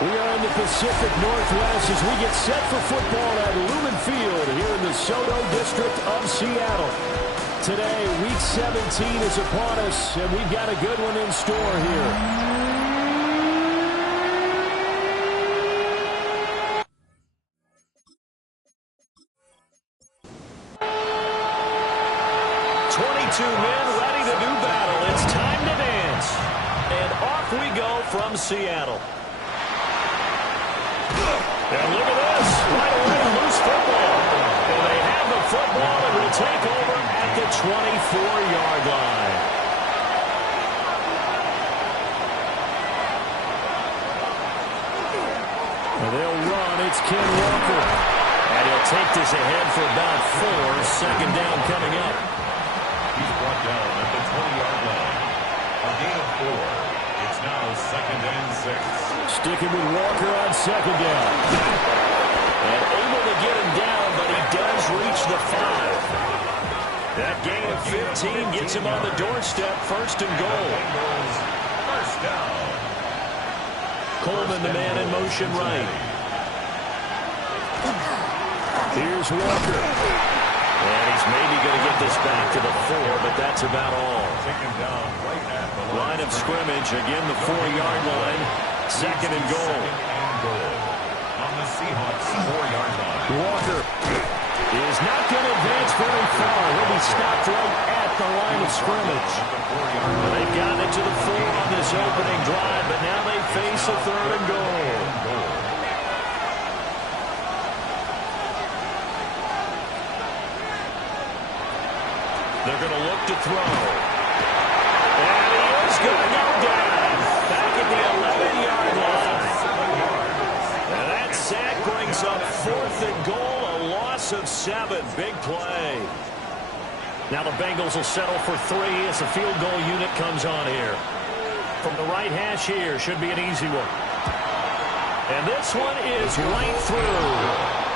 We are in the Pacific Northwest as we get set for football at Lumen Field here in the Soto District of Seattle. Today, Week 17 is upon us, and we've got a good one in store here. 22 men ready to do battle. It's time to dance. And off we go from Seattle. And look at this. Right away, loose football. And they have the football and will take over at the 24-yard line. And they'll run. It's Ken Walker. And he'll take this ahead for about 4. Second down coming up. He's brought down at the 20-yard line. A gain of 4. It's now 2nd and 6. Sticking with Walker on second down. And able to get him down, but he does reach the 5. That gain of 15 gets him on the doorstep. First and goal. First down. Coleman, the man in motion right. Here's Walker. And he's maybe going to get this back to the 4, but that's about all. Taken down right at the line of scrimmage. Again, the 4-yard line. Second and goal. On the Seahawks 4-yard line. Walker is not going to advance very far. He'll be stopped right at the line of scrimmage. They've gotten it to the 4 on this opening drive, but now they face a 3rd and goal. They're going to look to throw. And he is going to go down. Back at the 11-yard line. And that sack brings up 4th and goal. A loss of 7. Big play. Now the Bengals will settle for 3 as the field goal unit comes on here. From the right hash here, should be an easy one. And this one is right through.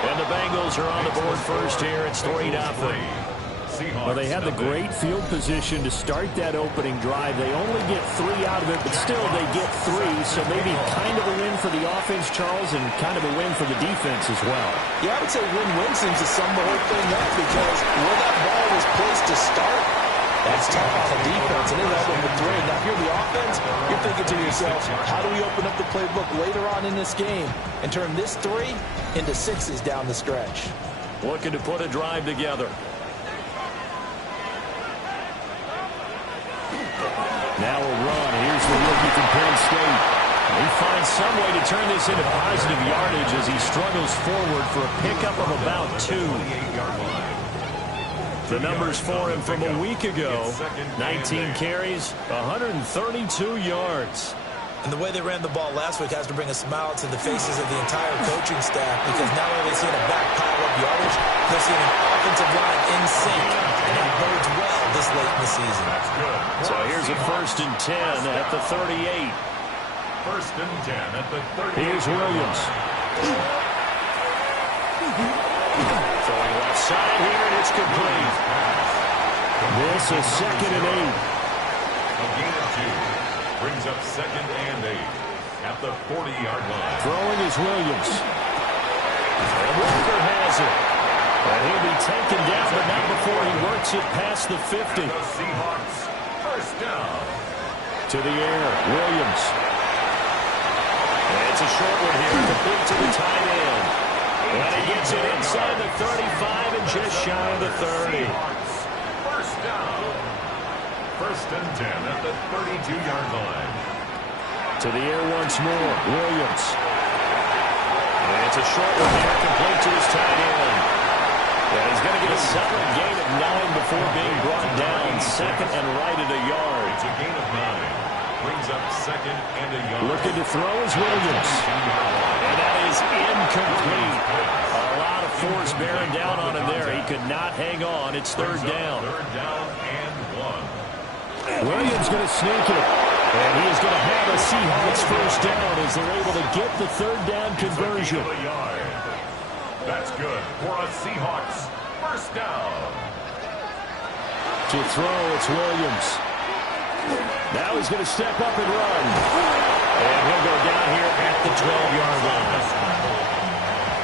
And the Bengals are on the board first here. It's 3-0. Well, they had the great field position to start that opening drive. They only get 3 out of it, but still they get 3. So maybe kind of a win for the offense, Charles, and kind of a win for the defense as well. Yeah, I would say win-win seems to sum the whole thing up because where that ball was placed to start, that's tough on the defense, and they're able to throw. Now, if you're the offense, you're thinking to yourself, how do we open up the playbook later on in this game and turn this 3 into 6s down the stretch? Looking to put a drive together. Now a run. Here's the rookie from Penn State. He finds some way to turn this into positive yardage as he struggles forward for a pickup of about 2. The numbers for him from a week ago. 19 carries, 132 yards. And the way they ran the ball last week has to bring a smile to the faces of the entire coaching staff because not only are they seeing a back pile of yardage, they're seeing an offensive line in sync. And it bodes well this late in the season. That's good. So here's a 1st and 10 at the 38. 1st and 10 at the 38. Here's Williams. Throwing left side here, and it's complete. This is 2nd and 8. A gain of 2. Brings up 2nd and 8 at the 40-yard line. Throwing is Williams. And Walker has it. And he'll be taken down, but not before he works it past the 50. The Seahawks, first down. To the air, Williams. And it's a short one here, complete to the tight end. And he gets it inside the 35 and just shy of the 30. Seahawks, first down. 1st and 10 at the 32-yard line. To the air once more, Williams. And it's a short one here, complete to his tight end. And he's going to get a solid gain of 9 before being brought down. 2nd and right at a yard. It's a gain of 9. Brings up 2nd and a yard. Looking to throw is Williams. And that is incomplete. A lot of force bearing down on him there. He could not hang on. It's 3rd down. 3rd down and 1. Williams going to sneak it. And he is going to have a Seahawks first down as they're able to get the 3rd down conversion. That's good for a Seahawks first down. To throw, it's Williams. Now he's going to step up and run. And he'll go down here at the 12-yard line.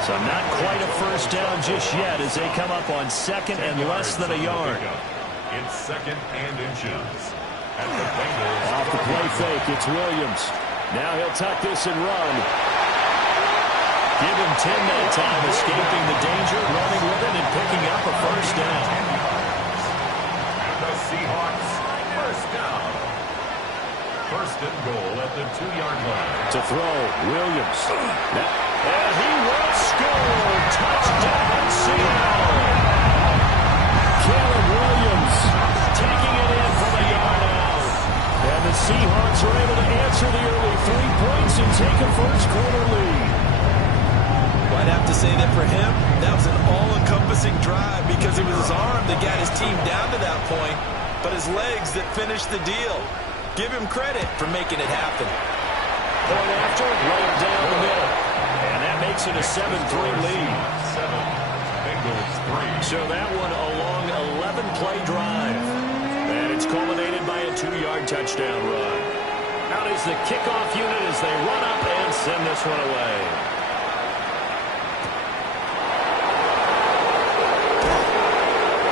So not quite a first down just yet as they come up on second and less than a yard. It's second and inches. At the Bengals. Off the play fake, it's Williams. Now he'll tuck this and run. Give him 10 that time, escaping the danger, running with it, and picking up a first down. And the Seahawks, first down. First and goal at the 2-yard line. To throw, Williams. And he will score. Touchdown, Seattle. Caleb Williams taking it in for the yard out. And the Seahawks are able to answer the early 3 points and take a first-quarter lead. I'd have to say that for him, that was an all-encompassing drive because it was his arm that got his team down to that point, but his legs that finished the deal. Give him credit for making it happen. Point after, right down the middle. And that makes it a 7-3 lead. 7, Bengals 3. So that one a long 11-play drive. And it's culminated by a 2-yard touchdown run. Out is the kickoff unit as they run up and send this one away.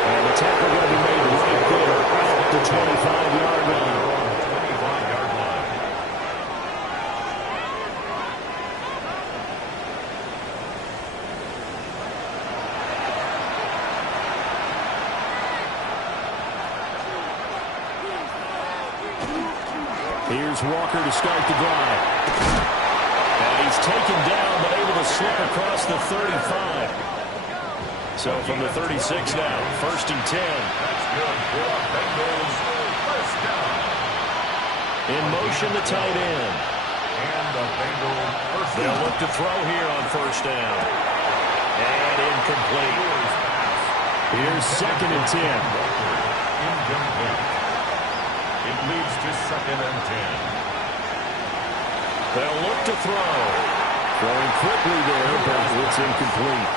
And the tackle going to be made right there at the 25-yard line. 25-yard line. Here's Walker to start the drive. And he's taken down but able to slip across the 35. So from the 36 now, first and 10. That's good for the Bengals. First down. In motion, the tight end. And the Bengals first They'll down. look to throw here on first down. And incomplete. Here's second and 10. Incomplete. It leads to second and 10. They'll look to throw. Throwing quickly there, but it's incomplete.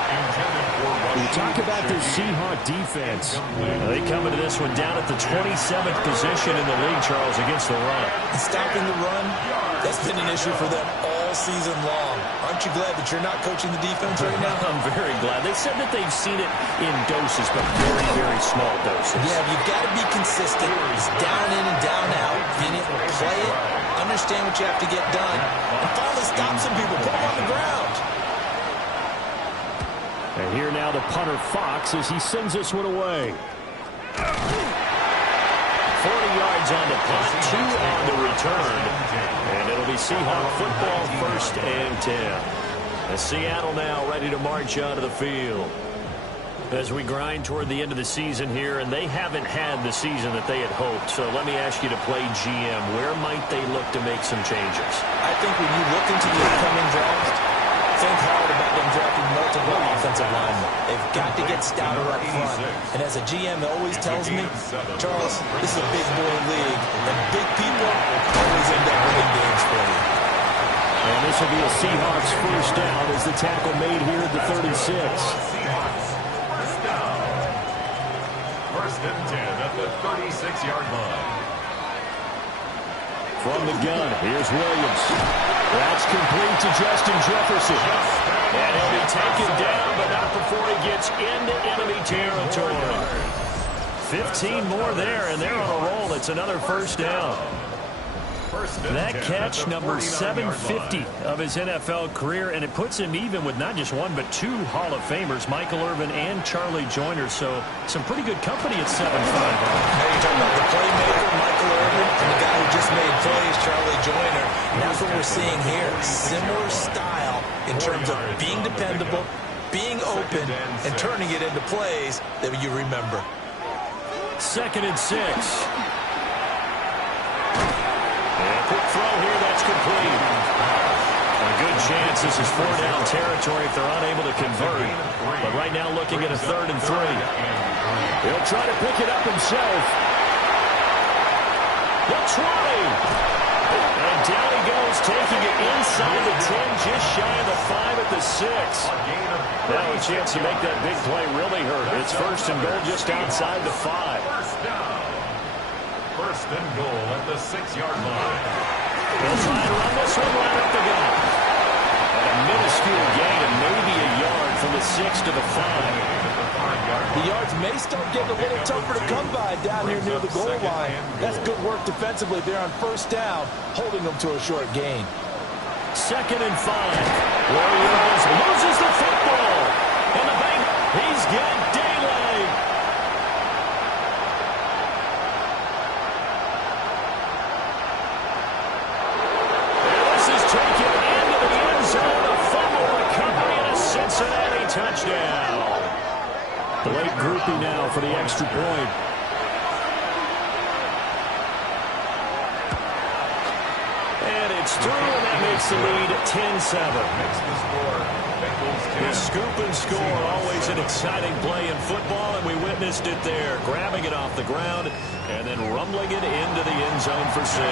We talk about this Seahawk defense. They come into this one down at the 27th position in the league, Charles, against the run. Stopping the run, that's been an issue for them all season long. Aren't you glad that you're not coaching the defense right now? I'm very glad. They said that they've seen it in doses, but very, very small doses. Yeah, you've got to be consistent. It's down in and down out. Being able to play it, understand what you have to get done, and finally stop some people, put them on the ground. And here now the punter Fox as he sends this one away. 40 yards on the punt, 2 on the return. And it'll be Seahawk football, first and 10. As Seattle now ready to march out of the field. As we grind toward the end of the season here, and they haven't had the season that they had hoped. So let me ask you to play GM. Where might they look to make some changes? I think when you look into the upcoming draft, think hard about them drafting multiple offensive linemen. They've got to get stouter up front. And as a GM always tells me, Charles, this is a big boy league, and big people always end up winning games for you. And this will be a Seahawks first down as the tackle made here at the 36. First and 10 at the 36-yard line. From the gun, here's Williams. That's complete to Justin Jefferson. And he'll be taken down, but not before he gets into enemy territory. 15 more there, and they're on a roll. It's another first down. That catch, number 750 of his NFL career, and it puts him even with not just one but 2 Hall of Famers, Michael Irvin and Charlie Joyner. So some pretty good company at 7'5". Now you're talking about the playmaker, Michael Irvin, and the guy who just made plays, Charlie Joyner. And that's what we're seeing here. Similar style in terms of being dependable, being open, and turning it into plays that you remember. Second and 6. Quick throw here, that's complete. A good chance this is 4-down territory if they're unable to convert. But right now looking at a 3rd and 3. He'll try to pick it up himself. He'll try. And down he goes, taking it inside the 10, just shy of the 5 at the 6. Now a chance to make that big play really hurt. It's first and goal just outside the 5. First and goal at the 6-yard line. They'll try and run this one right up the gut. And a minuscule gain of maybe a yard from the 6 to the 5. The yards may start getting a little tougher to come by down here near the goal line. That's good work defensively there on first down, holding them to a short gain. 2nd and 5. Williams loses the football. And the Bengals, he's got daylight. And this is taken into the end zone. A fumble recovery and a Cincinnati touchdown. The late groupie now for the extra point. And it's through, and that makes the lead 10-7. The scoop and score, always an exciting play in football, and we witnessed it there. Grabbing it off the ground and then rumbling it into the end zone for 6.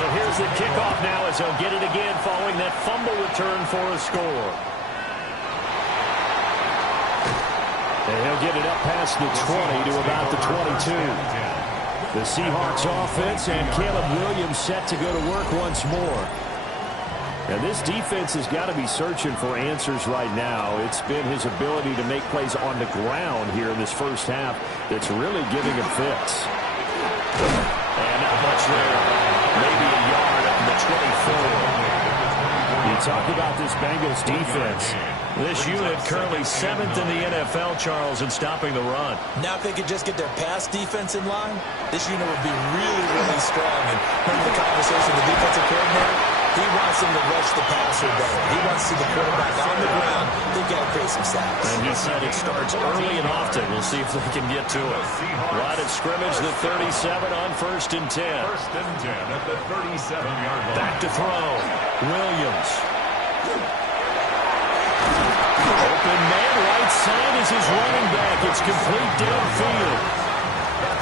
So here's the kickoff now as they'll get it again following that fumble return for a score. And he'll get it up past the 20 to about the 22. The Seahawks offense and Caleb Williams set to go to work once more. And this defense has got to be searching for answers right now. It's been his ability to make plays on the ground here in this first half that's really giving him fits. And not much there. Maybe a yard up in the 24. You talk about this Bengals defense. This unit currently 7th in the NFL, Charles, in stopping the run. Now if they could just get their pass defense in line, this unit would be really, really strong. And remember the conversation with the defensive coordinator? He wants them to rush the passer better. He wants to see the quarterback on the ground. They've got to create some sacks. And he said it starts early and often. We'll see if they can get to it. Right at scrimmage, the 37 on 1st and 10. 1st and 10 at the 37-yard line. Back to throw. Williams. Open man, right side is his running back. It's complete downfield.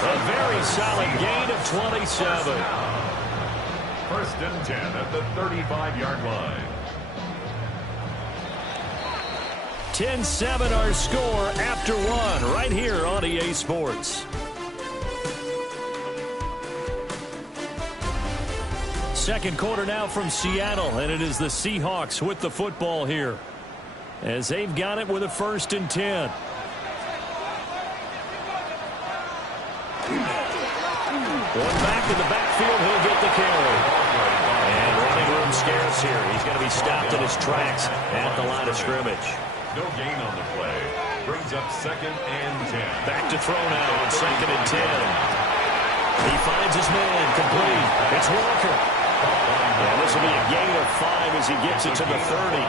A very solid gain of 27. 1st and 10 at the 35-yard line. 10-7 our score after 1 right here on EA Sports. Second quarter now from Seattle, and it is the Seahawks with the football here as they've got it with a 1st and 10. One back in the backfield, he'll get the carry. And running room scarce here. He's going to be stopped in his tracks at the line of scrimmage. No gain on the play. Brings up 2nd and 10. Back to throw now on 2nd and 10. He finds his man complete. It's Walker. And this will be a gain of 5 as he gets it to the 30.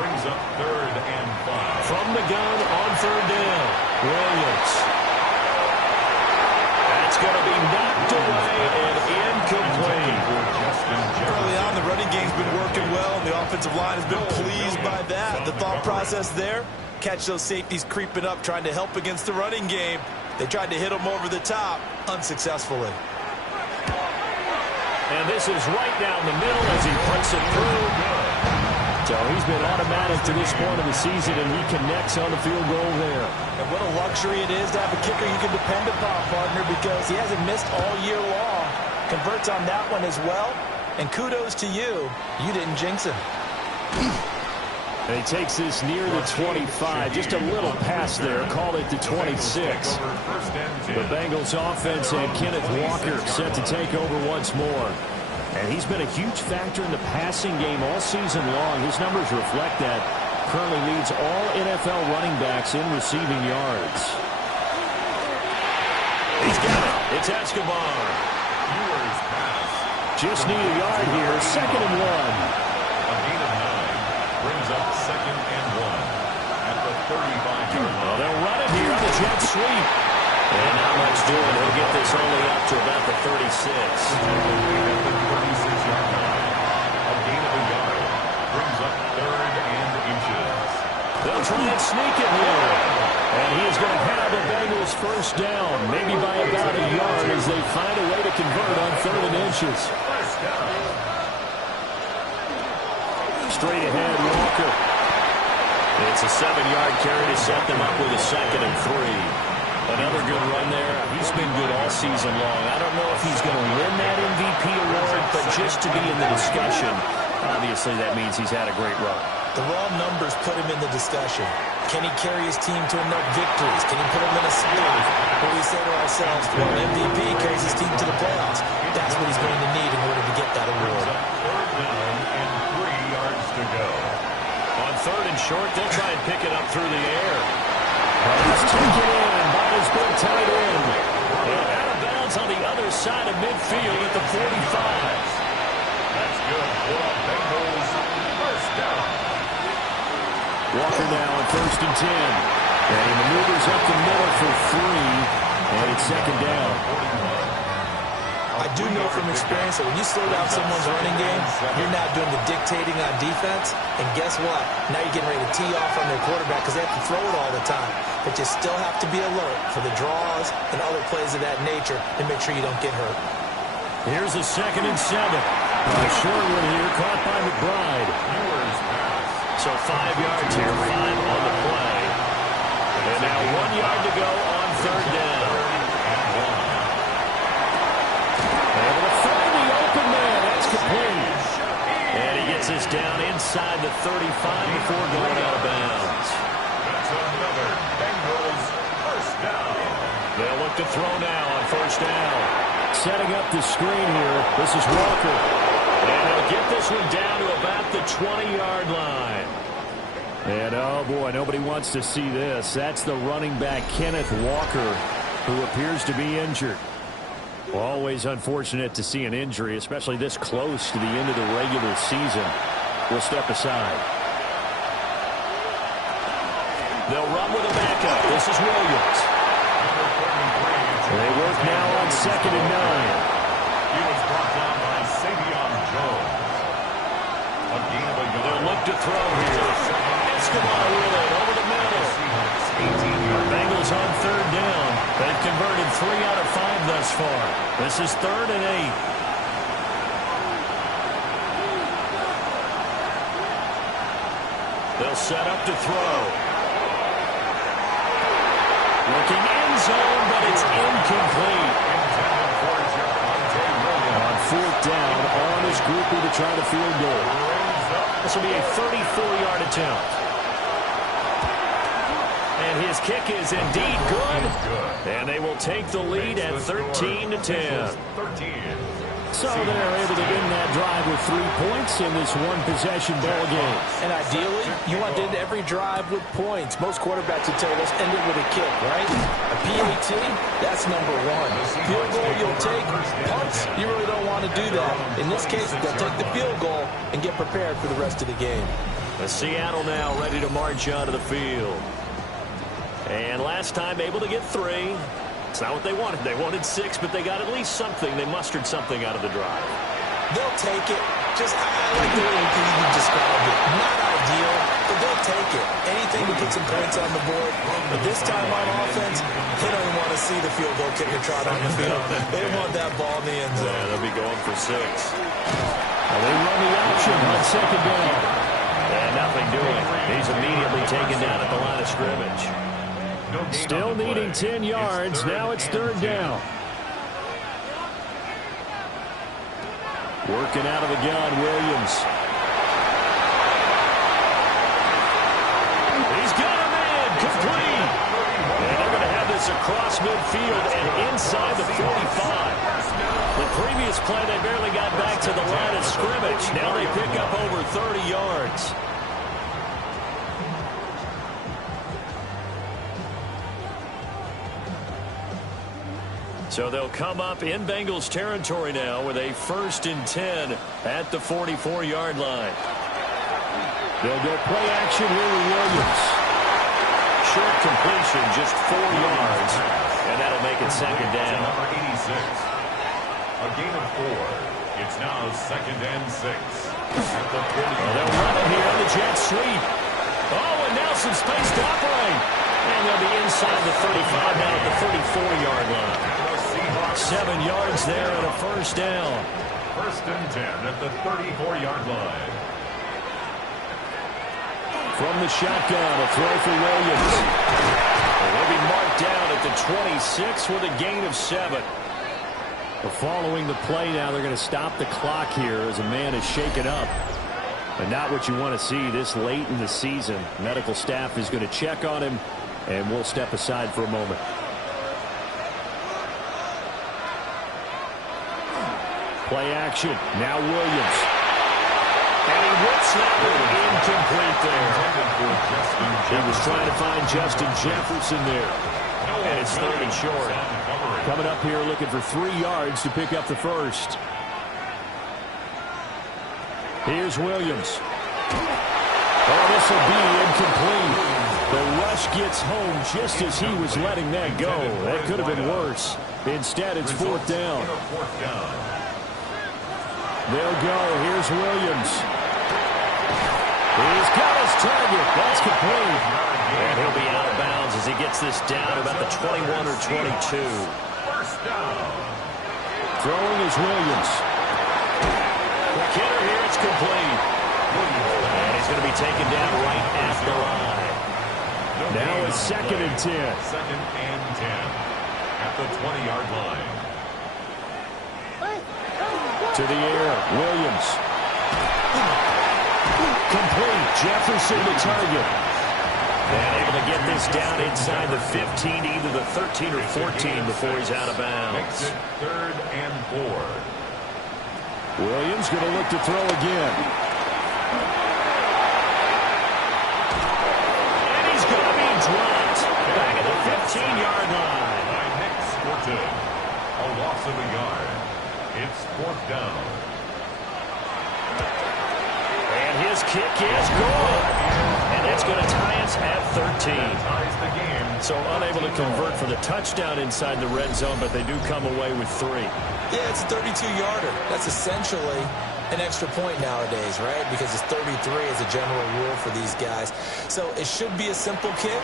Brings up 3rd and 5. From the gun on 3rd down. Williams. That's going to be knocked away and incomplete. Early on, the running game's been working well, and the offensive line has been pleased by that. The thought process there, catch those safeties creeping up, trying to help against the running game. They tried to hit them over the top, unsuccessfully. And this is right down the middle as he puts it through. So he's been automatic to this point of the season, and he connects on the field goal there. And what a luxury it is to have a kicker you can depend upon, partner, because he hasn't missed all year long. Converts on that one as well. And kudos to you. You didn't jinx him. And he takes this near the 25. Just a little pass there. Call it the 26. The Bengals offense and Kenneth Walker set to take over once more. And he's been a huge factor in the passing game all season long. His numbers reflect that. Currently leads all NFL running backs in receiving yards. He's got it. It's Escobar. Just need a yard here. 2nd and 1. A gain of 9. Brings up 2nd and 1 at the 35-yard line. Well, they'll run it here on the jet sweep. And not much doing. He'll get this only up to about the 36. At the 36-yard line. A gain of a yard. Brings up 3rd and inches. They'll try and sneak it here. And he is going to have the Bengals first down, maybe by about a yard as they find a way to convert on 3rd and inches. Straight ahead, Walker. It's a 7-yard carry to set them up with a 2nd and 3. Another good run there. He's been good all season long. I don't know if he's going to win that MVP award, but just to be in the discussion, obviously that means he's had a great run. The raw numbers put him in the discussion. Can he carry his team to enough victories? Can he put him in a spot where we say to ourselves, well, MVP carries his team to the playoffs. That's what he's going to need in order to get that award. Third down and 3 yards to go. On third and short, they'll try and pick it up through the air. He's taken in by his big tight end. And out of bounds on the other side of midfield at the 45. That's good for a Bengals first down. Walker now on first and 10. And he maneuvers up the middle for 3. And it's second down. I do know from experience that when you slow down someone's running game, you're not doing the dictating on defense. And guess what? Now you're getting ready to tee off on their quarterback because they have to throw it all the time. But you still have to be alert for the draws and other plays of that nature to make sure you don't get hurt. Here's a second and 7. A short one here caught by McBride. So 5 yards here, 5 on the play. And now 1 yard to go on third down. Able to find the open man. That's complete. And he gets us down inside the 35 before going out of bounds. That's another Bengals first down. They'll look to throw now on first down. Setting up the screen here. This is Walker. And they'll get this one down to about the 20-yard line. And, oh, boy, nobody wants to see this. That's the running back, Kenneth Walker, who appears to be injured. Always unfortunate to see an injury, especially this close to the end of the regular season. We'll step aside. They'll run with a backup. This is Williams. They work now on second and 9. He was brought down by Savion Jones. A gain of a yard. They'll look to throw here. Escobar with it over the middle. Bengals on third down. They've converted 3 out of 5 thus far. This is third and 8. They'll set up to throw. Looking end zone, but it's incomplete. On fourth down, on his groupie to try to field goal. This will be a 34-yard attempt. And his kick is indeed good. And they will take the lead at 13-10. So they're able to win that drive with 3 points in this one-possession ball game. And ideally, you want to end every drive with points. Most quarterbacks would tell us end it with a kick, right? A PAT, that's number 1. Field goal you'll take. Punts, you really don't want to do that. In this case, they'll take the field goal and get prepared for the rest of the game. Seattle now ready to march onto the field. And last time able to get 3. It's not what they wanted. They wanted 6, but they got at least something. They mustered something out of the drive. They'll take it. I like the way you described it. Not ideal, but they'll take it. Anything to put some points on the board. But this time on offense, they don't even want to see the field goal kicker trot on the field. They want that ball in the end zone. Yeah, they'll be going for 6. They run the option on second down. And nothing doing. He's immediately taken down at the line of scrimmage. Still needing 10 yards. Now it's third down. Working out of the gun, Williams. He's got him in. Complete. And they're going to have this across midfield and inside the 45. The previous play, they barely got back to the line of scrimmage. Now they pick up over 30 yards. So they'll come up in Bengals territory now with a 1st and 10 at the 44-yard line. They'll go play action here with Williams. Short completion, just 4 yards, and that'll make it second down. Number 86. A gain of 4. It's now 2nd and 6. At the 40. They'll run it here on the jet sweep. Oh, and now some space to operate. And they'll be inside the 35 now at the 34-yard line. 7 yards there and a 1st down. 1st and 10 at the 34-yard line. From the shotgun, a throw for Williams. They'll be marked down at the 26 with a gain of 7. Following the play now, they're going to stop the clock here as a man is shaken up. And not what you want to see this late in the season. Medical staff is going to check on him, and we'll step aside for a moment. Play action. Now Williams. And he whips that one incomplete there. He was trying to find Justin Jefferson there. And it's 3rd and short. Coming up here looking for 3 yards to pick up the first. Here's Williams. Oh, this will be incomplete. The rush gets home just as he was letting that go. That could have been worse. Instead, it's 4th down. They'll go. Here's Williams. He's got his target. That's complete. And he'll be out of bounds as he gets this down about the 21 or 22. Throwing is Williams. Quick hitter here. It's complete. And he's going to be taken down right at the line. Now it's 2nd and 10. 2nd and 10 at the 20-yard line. To the air, Williams. Complete. Jefferson the target. And able to get this down inside the 15, either the 13 or 14 before he's out of bounds. Makes it 3rd and 4. Williams going to look to throw again. And he's going to be dropped. Back at the 15-yard line. By Nick Scorton. A loss of a yard. It's 4th down. And his kick is good. And that's going to tie us at 13. Ties the game. So unable to convert for the touchdown inside the red zone, but they do come away with 3. Yeah, it's a 32-yarder. That's essentially an extra point nowadays, right? Because it's 33 as a general rule for these guys. So it should be a simple kick.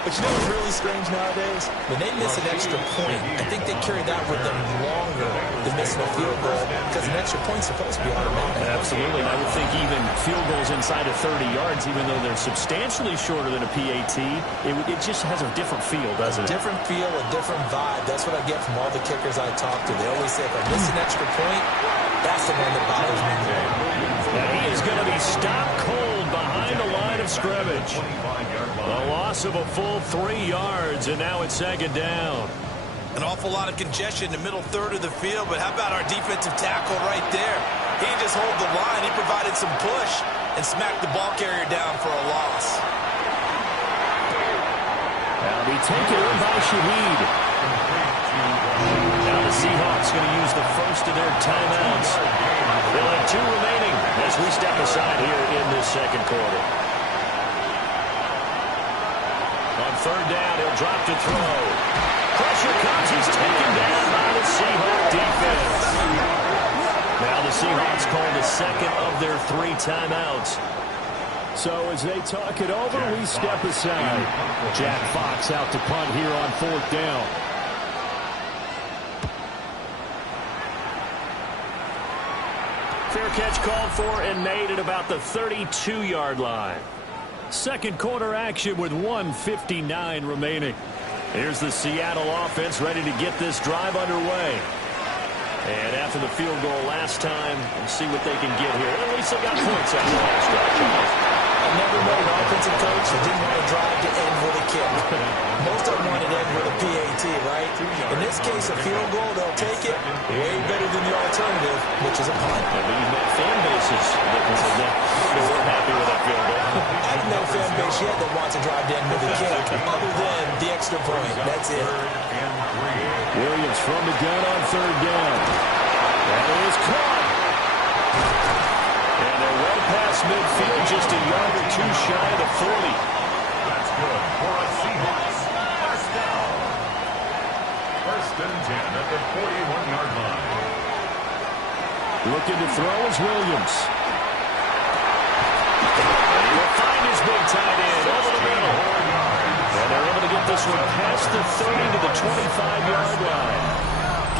But you know what's really strange nowadays? When they miss an extra point, I think they carry that with them longer than missing a field goal because an extra point's supposed to be automatic. Absolutely. And I would think even field goals inside of 30 yards, even though they're substantially shorter than a PAT, it just has a different feel, doesn't it? Different feel, a different vibe. That's what I get from all the kickers I talk to. They always say, if I miss an extra point, that's the one that bothers me more. Now he is going to be stopped cold behind the line of scrimmage. A loss of a full 3 yards, and now it's 2nd down. An awful lot of congestion in the middle third of the field, but how about our defensive tackle right there? He just hold the line. He provided some push and smacked the ball carrier down for a loss. That'll be taken in by Shaheed. Now the Seahawks going to use the first of their timeouts. They'll have 2 remaining as we step aside here in this 2nd quarter. On 3rd down, he'll drop to throw. Pressure comes. He's taken down by the Seahawks defense. Now the Seahawks call the 2nd of their 3 timeouts. So as they talk it over, we step aside. Jack Fox out to punt here on 4th down. Fair catch called for and made at about the 32-yard line. 2nd quarter action with 1:59 remaining. Here's the Seattle offense ready to get this drive underway. And after the field goal last time, we'll see what they can get here. At least they got points out of the last drive. I've never known an offensive coach that didn't want to drive to end with a kick. Most of them want to end with a PAT, right? In this case, a field goal, they'll take it way better than the alternative, which is a punt. But you've met fan bases that weren't happy with that field goal. I have no fan base yet that wants to drive to end with a kick, other than the extra point. That's it. Williams from the gun on 3rd down. That is caught. And they're well past midfield, just a yard or 2 shy of the 40. That's good for a Seahawks. First down. 1st and 10 at the 41-yard line. Looking to throw is Williams. And he will find his big tight end over the middle. And they're able to get this one past the 30 to the 25-yard line.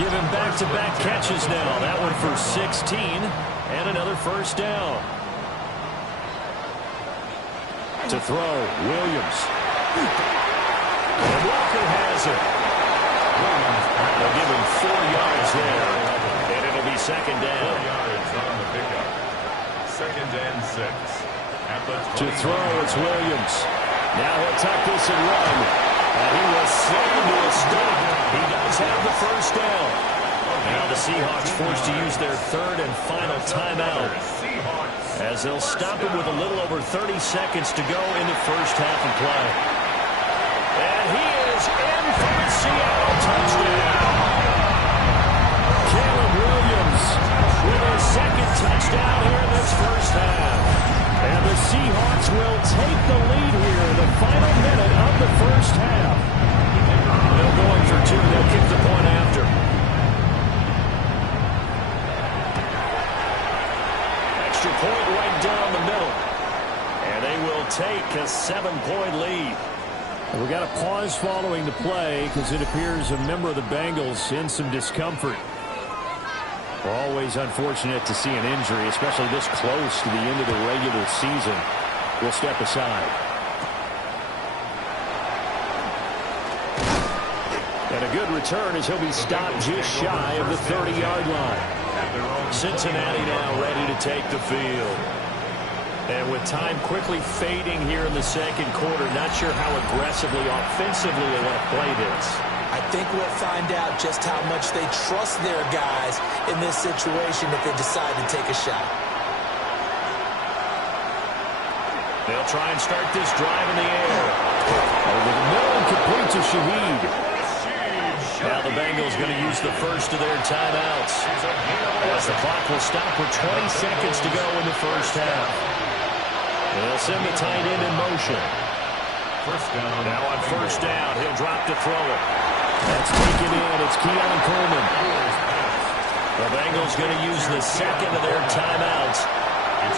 Giving back-to-back catches now. That one for 16 and another 1st down. To throw, Williams. And Walker has it. They'll give him 4 yards there. And it'll be second down. 4 yards on the pickup. Second and 6. At the To throw, it's Williams. Now he'll tuck this and run. And he was slammed to a stop. He does have the first down. Now the Seahawks forced to use their third and final timeout, as they'll stop him with a little over 30 seconds to go in the first half of play. And he is in for a Seattle touchdown. Caleb Williams with his second touchdown here in this first half. And the Seahawks will take the lead here in the final minute of the first half. They'll go in for 2. They'll kick the point after. Extra point right down the middle. And they will take a 7-point lead. We got a pause following the play because it appears a member of the Bengals in some discomfort. Always unfortunate to see an injury, especially this close to the end of the regular season. We'll step aside. And a good return as he'll be stopped just shy of the 30-yard line. Cincinnati now ready to take the field. And with time quickly fading here in the second quarter, not sure how aggressively, offensively they want to play this. I think we'll find out just how much they trust their guys in this situation if they decide to take a shot. They'll try and start this drive in the air. Over the middle and complete to Shaheed. Now the Bengals going to use the first of their timeouts, as the clock will stop with 20 seconds to go in the first half. They'll send the tight end in motion. First down. Now on first down, he'll drop to throw it. That's taken in. It's Keon Coleman. The Bengals going to use the second of their timeouts.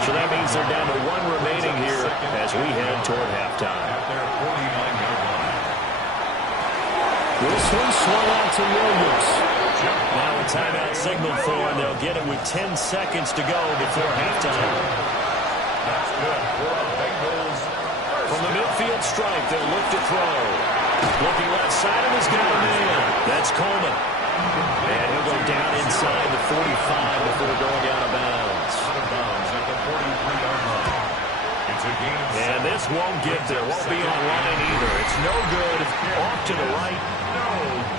So that means they're down to 1 remaining here as we head toward halftime. At their 49-yard line. This one swung out to Williams. Now a timeout signal for, and they'll get it with 10 seconds to go before halftime. That's good for the Bengals. From the midfield stripe, they'll look to throw. Looking left side, and he's got a man. That's Coleman. And he'll go down inside the 45 before going out of bounds. Out of bounds at the 43-yard line. It's a game. And this won't get there. Won't be on line either. It's no good. Off to the right.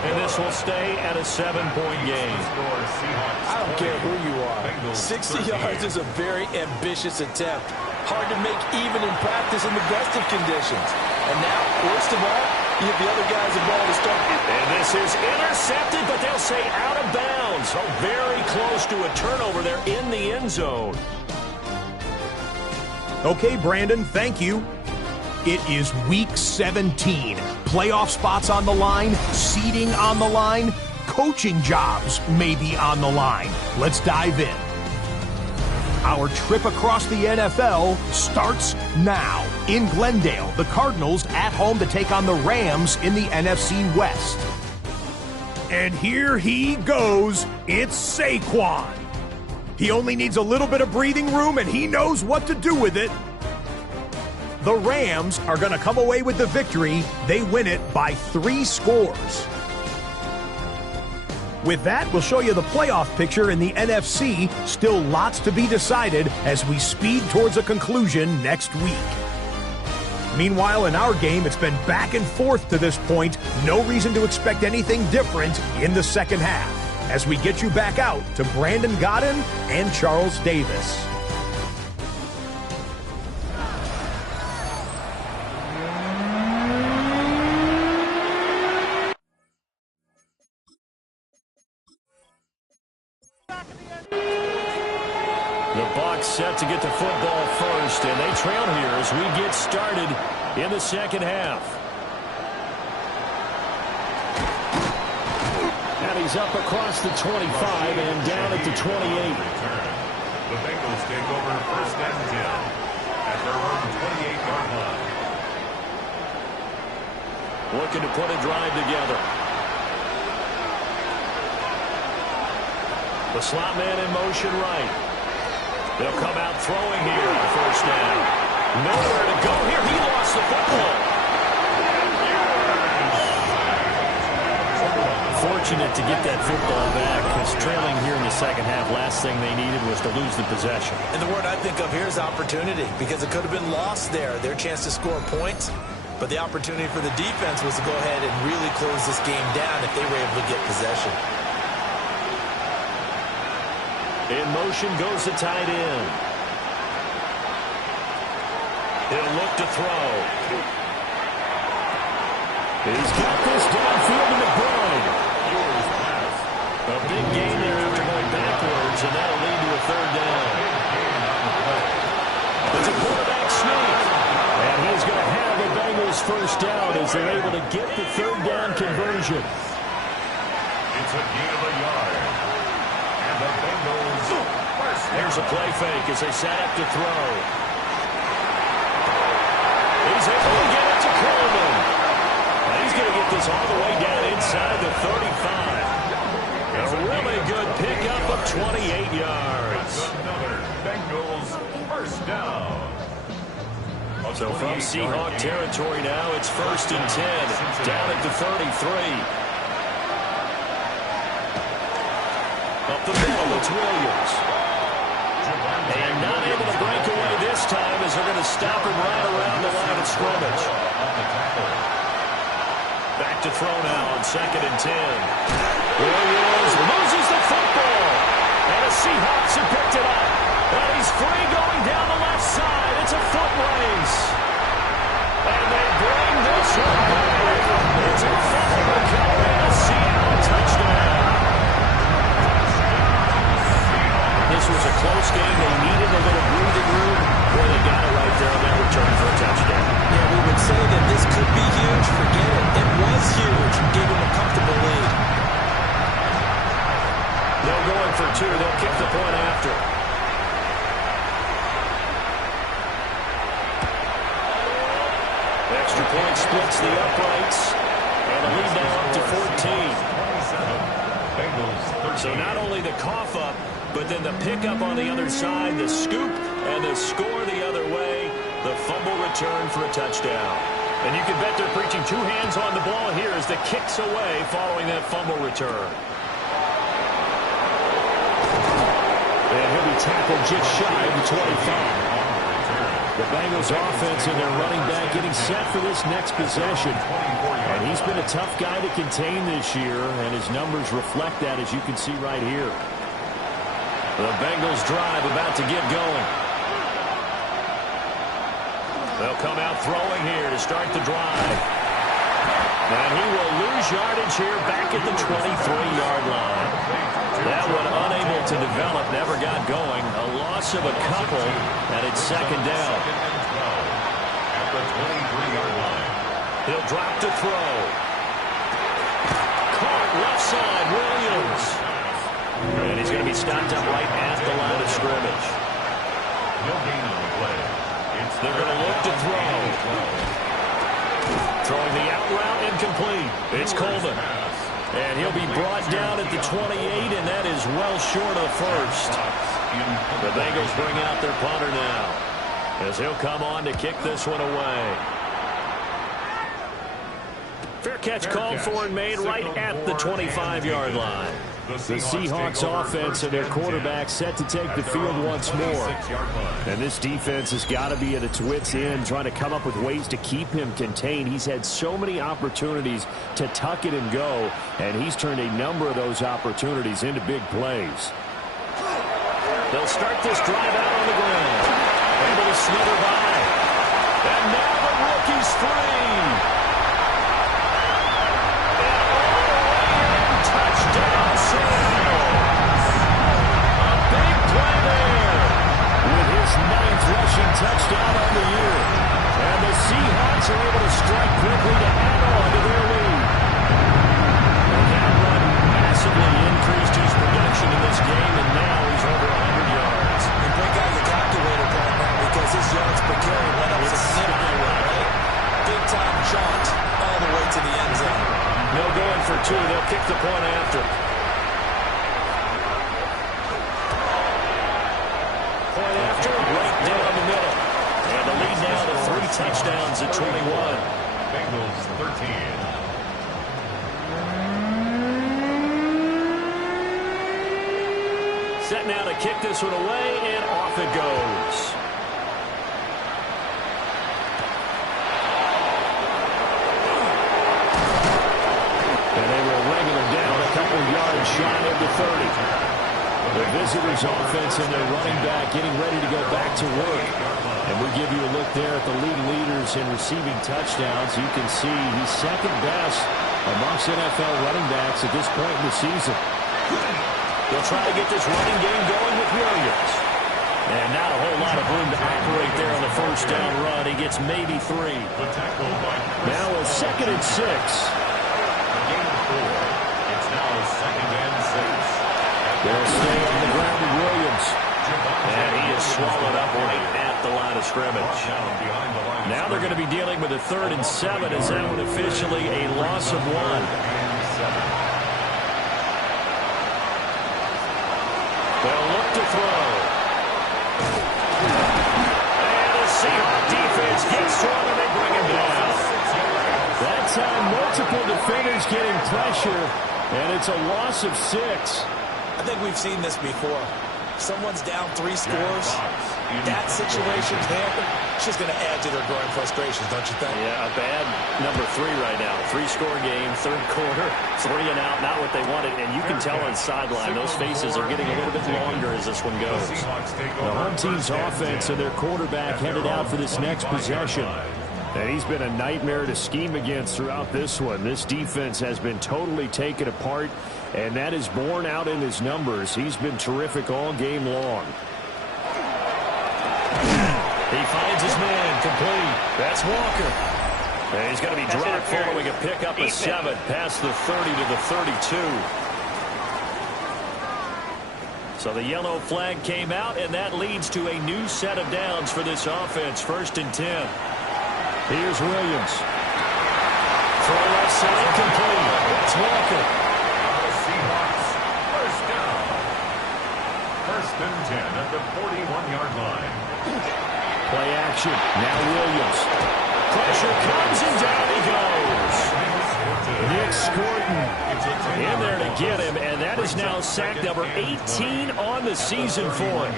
And this will stay at a 7-point game. I don't care who you are. 60 yards is a very ambitious attempt. Hard to make even in practice in the best of conditions. And now, worst of all, you have the other guys the ball to start. And this is intercepted, but they'll say out of bounds. So very close to a turnover there in the end zone. Okay, Brandon, thank you. It is Week 17. Playoff spots on the line, seeding on the line, coaching jobs may be on the line. Let's dive in. Our trip across the NFL starts now. In Glendale, the Cardinals at home to take on the Rams in the NFC West. And here he goes. It's Saquon. He only needs a little bit of breathing room, and he knows what to do with it. The Rams are going to come away with the victory. They win it by 3 scores. With that, we'll show you the playoff picture in the NFC. Still lots to be decided as we speed towards a conclusion next week. Meanwhile, in our game, it's been back and forth to this point. No reason to expect anything different in the second half as we get you back out to Brandon Godden and Charles Davis. Set to get the football first, and they trail here as we get started in the second half. And he's up across the 25 and down at the 28. The Bengals take over first and 10 at their own 28-yard line. Looking to put a drive together. The slot man in motion right. They'll come out throwing here on first down. Nowhere to go here. He lost the football. fortunate to get that football back because trailing here in the second half, last thing they needed was to lose the possession. And the word I think of here is opportunity because it could have been lost there. Their chance to score points, but the opportunity for the defense was to go ahead and really close this game down if they were able to get possession. In motion goes the tight end. He'll look to throw. He's got this downfield to McBride. A big gain there after going backwards, and that'll lead to a third down. It's a quarterback sneak. And he's going to have the Bengals first down as they're able to get the third down conversion. It's a gain of a yard. And the Bengals first down. Here's a play fake as they set up to throw. He's able to get it to Coleman. And he's going to get this all the way down inside the 35. A really good pickup of 28 yards. Another Bengals first down. So from Seahawk territory now, it's 1st and 10, down at the 33. Up the middle, it's Williams. And not able to break away this time as they're going to stop him right around the line of scrimmage. Back to throw now on 2nd and 10. Williams loses the football. And the Seahawks have picked it up. And he's free going down the left side. It's a foot race. And they bring this one back. It's a fumble recovery and a Seattle touchdown. This was a close game. They needed a little breathing room. Boy, they got it right there on that return for a touchdown. Yeah, we would say that this could be huge. Forget it. It was huge. Gave them a comfortable lead. They're going for two. They'll kick the point after. Extra point splits the uprights. And the lead now up to 14. So not only the cough up, but then the pickup on the other side, the scoop, and the score the other way, the fumble return for a touchdown. And you can bet they're preaching two hands on the ball here as the kick's away following that fumble return. And he'll be tackled just shy of the 25. The Bengals offense and their running back getting set for this next possession. And he's been a tough guy to contain this year, and his numbers reflect that, as you can see right here. The Bengals drive about to get going. They'll come out throwing here to start the drive. And he will lose yardage here back at the 23-yard line. That one unable to develop, never got going. A loss of a couple, and it's 2nd down. At the 23-yard line. He'll drop to throw. Caught left side, Williams. And he's going to be stopped up right at the line of scrimmage. No gain on the play. They're going to look to throw. Throwing the out route, incomplete. It's Coleman. And he'll be brought down at the 28, and that is well short of the first. The Bengals bring out their punter now, as he'll come on to kick this one away. Fair catch called for and made right at the 25-yard line. The Seahawks offense and their quarterback set to take the field once more. And this defense has got to be at its wits' end, trying to come up with ways to keep him contained. He's had so many opportunities to tuck it and go, and he's turned a number of those opportunities into big plays. They'll start this drive out on the ground. Able to slither by. And now the rookie's free. Touchdown, Seattle. A big play there. With his 9th rushing touchdown on the year. And the Seahawks are able to strike quickly to add on to their lead. And that run massively increased his production in this game, and now he's over 100 yards. And break out your calculator partner because his yards per carry went up significantly, right? Big-time jaunt all the way to the end zone. No going for two. They'll kick the point after. Point after, right down the middle. And the lead now to 3 touchdowns at 21. Bengals 13. Set now to kick this one away, and off it goes. And they will wrangle him down a couple of yards shy of the 30. The visitors' offense and their running back getting ready to go back to work. And we give you a look there at the league leaders in receiving touchdowns. You can see he's second best amongst NFL running backs at this point in the season. They'll try to get this running game going with Williams. And not a whole lot of room to operate there on the first down run. He gets maybe 3. Now a 2nd and 6. It's now 2nd and 6. They'll stay on the ground with Williams. And he is swallowed up right at the line of scrimmage. Now they're going to be dealing with a 3rd and 7 as that one officially a loss of 1. They'll look to throw. And the Seahawks defense gets to him and they bring him down. That time multiple defenders getting pressure, and it's a loss of 6. I think we've seen this before. Someone's down 3 scores. That situation there, it's just going to add to their growing frustrations, don't you think? Yeah, a bad number 3 right now. 3-score game, 3rd quarter, 3 and out, not what they wanted. And you can tell on the sideline, those faces are getting a little bit longer as this one goes. The home team's offense and their quarterback headed out for this next possession. And he's been a nightmare to scheme against throughout this one. This defense has been totally taken apart, and that is borne out in his numbers. He's been terrific all game long. He finds his man, complete. That's Walker. And he's going to be dropped following a pickup of 7 past the 30 to the 32. So the yellow flag came out, and that leads to a new set of downs for this offense. 1st and 10. Here's Williams. Throw left side, complete. That's Walker. Seahawks, 1st down. 1st and 10 at the 41-yard line. Play action. Now Williams. Pressure comes, and down he goes. Nick Scorton In there to get him, and that is now sack number 18 on the season for him.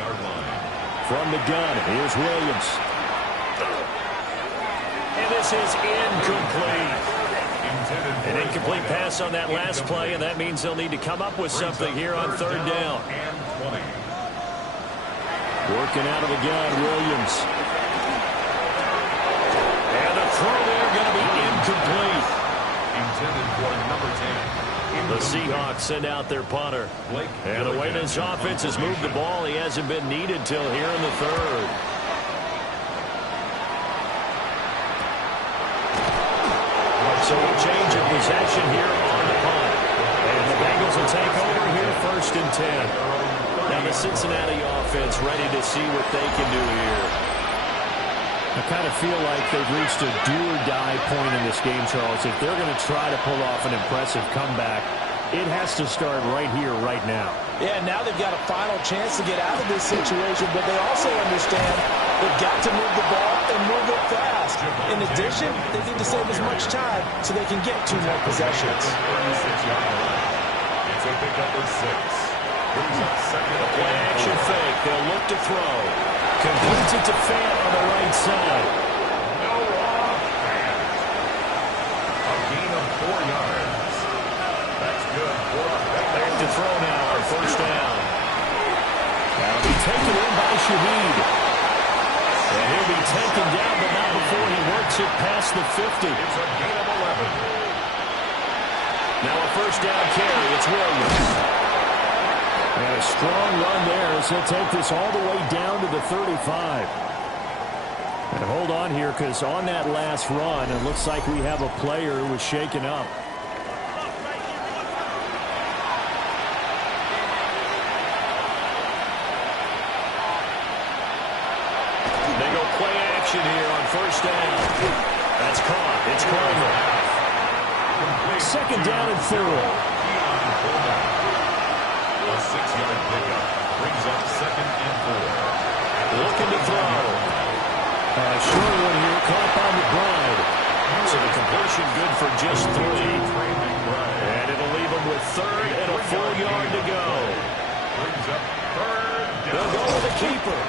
From the gun, here's Williams. And this is incomplete. An incomplete pass on that last play, and that means they'll need to come up with something here on 3rd down. Working out of the gun, Williams. And the throw there going to be incomplete. Intended for number 10. The Seahawks send out their punter. And the way this offense has moved the ball, he hasn't been needed till here in the 3rd. So a change of possession here on the punt. And the Bengals will take over here 1st and 10. Now the Cincinnati offense ready to see what they can do here. I kind of feel like they've reached a do-or-die point in this game, Charles. If they're going to try to pull off an impressive comeback, it has to start right here, right now. Yeah, now they've got a final chance to get out of this situation, but they also understand they've got to move the ball and move it fast. In addition, they need to save as much time so they can get 2 more possessions. It's a pickup of 6. A play action fake. They'll look to throw. Completes it to Fant on the right side. A gain of 4 yards. That's good for the Bengals. Back to throw now on 1st down. That'll be taken in by Shaheed. And he'll be taken down, but not before he works it past the 50. It's a gain of 11. Now a 1st down carry. It's Williams. And a strong run there as he'll take this all the way down to the 35. And hold on here, because on that last run, it looks like we have a player who was shaken up. They go play action here on 1st down. That's caught. It's Carter. 2nd down and 4. A 6-yard pickup brings up 2nd and 4. Looking to throw. A short one here, caught by McBride. So the completion good for just 3. And it'll leave him with 3rd and a full yard to go. Brings up keeper.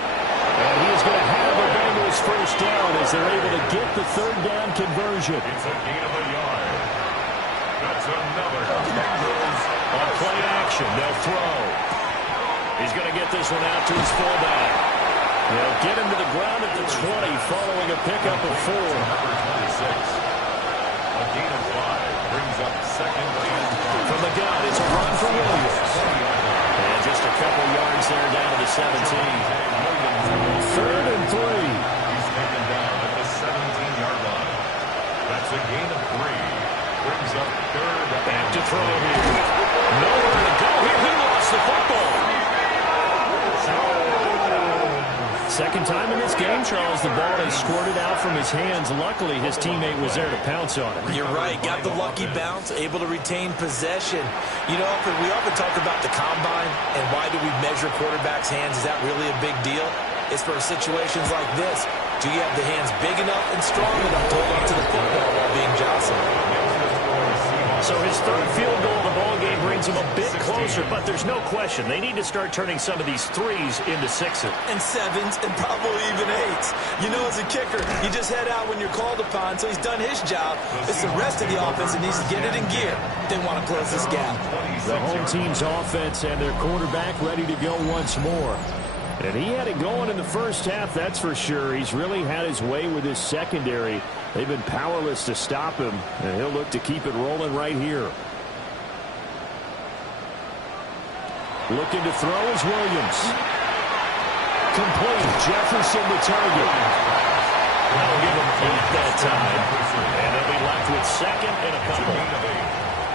And he is going to have the Bengals first down as they're able to get the third down conversion. It's a gain of a yard. That's another Bengals. On play action, they'll throw. He's going to get this one out to his fullback. They'll get him to the ground at the 20 following a pickup of 4. Number 26. A gain of 5 brings up second and 5. From the gun, it's a run for Williams. And just a couple yards there down to the 17. 3rd and 3. He's taken down at the 17-yard line. That's a gain of 3. Brings up 3rd Back to throw here. Nowhere to go here. He lost the football. Second time in this game, Charles, the ball has squirted out from his hands. Luckily, his teammate was there to pounce on it. You're right. Got the lucky bounce, able to retain possession. You know, we often talk about the combine and why do we measure quarterbacks' hands. Is that really a big deal? It's for situations like this. Do you have the hands big enough and strong enough to hold on to the football while being jostled? So his third field goal of the ball game brings him a bit closer, but there's no question they need to start turning some of these 3s into 6s. And 7s and probably even 8s. You know, as a kicker, you just head out when you're called upon, so he's done his job. It's the rest of the offense that needs to get it in gear. They want to close this gap. The home team's offense and their quarterback ready to go once more. And he had it going in the first half, that's for sure. He's really had his way with his secondary. They've been powerless to stop him, and he'll look to keep it rolling right here. Looking to throw is Williams. Complete. Jefferson the target. That'll give him 8 that time. And they'll be left with second and a couple.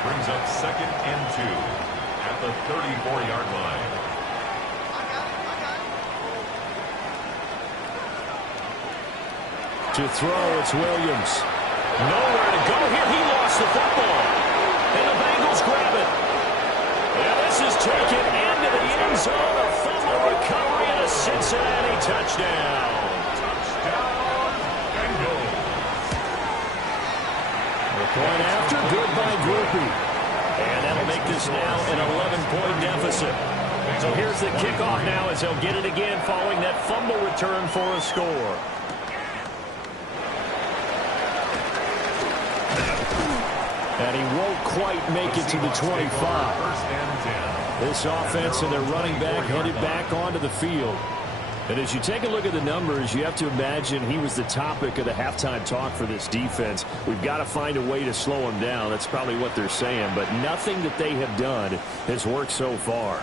Brings up second and 2 at the 34-yard line. To throw, it's Williams. Nowhere to go here. He lost the football. And the Bengals grab it. And this is taken into the end zone. A fumble recovery and a Cincinnati touchdown. Touchdown, Bengals. The point after, good by Groupie. And that'll make this now an 11-point deficit. So here's the kickoff now as they'll get it again following that fumble return for a score. And he won't quite make it to the 25. First and 10. This offense and their running back headed back onto the field. And as you take a look at the numbers, you have to imagine he was the topic of the halftime talk for this defense. We've got to find a way to slow him down. That's probably what they're saying. But nothing that they have done has worked so far.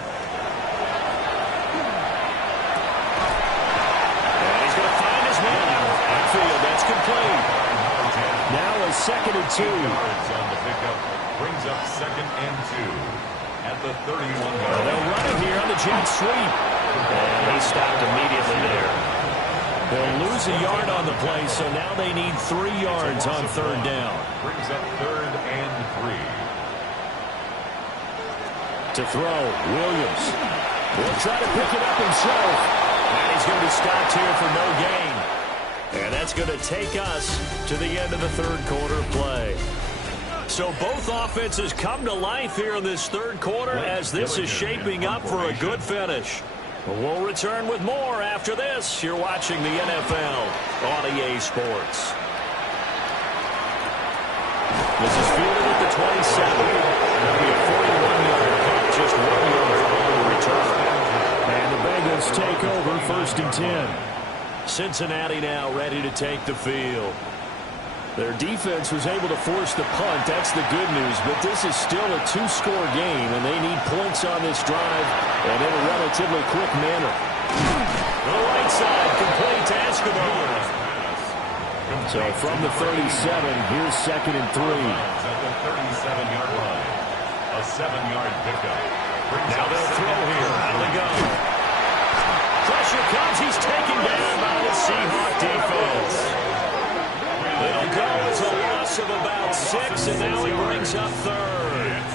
And he's going to find his man out outfield. That's complete. Now a 2nd and 2. Yards on the pickup brings up second and 2 at the 31-yard They'll run it here on the jet sweep. And he stopped immediately there. They'll lose a yard on the play, so now they need 3 yards on 3rd down. Brings up 3rd and 3. To throw, Williams. Will try to pick it up himself. And he's going to be stopped here for no gain. And that's going to take us to the end of the 3rd quarter play. So both offenses come to life here in this 3rd quarter as this is shaping up for a good finish. We'll return with more after this. You're watching the NFL on EA Sports. This is fielded at the 27. It'll be a 41-yard punt, just 1 yard following the return. And the Bengals take over 1st and 10. Cincinnati now ready to take the field. Their defense was able to force the punt. That's the good news. But this is still a 2-score game, and they need points on this drive and in a relatively quick manner. The right side, complete to Escobar. So from the 37, here's 2nd and 3. At the 37-yard line. A 7-yard pickup. Now they'll throw here. Out of the gun. Pressure comes. He's taken down by the Seahawks defense. It'll go as a loss of about 6, and now he brings up 3rd.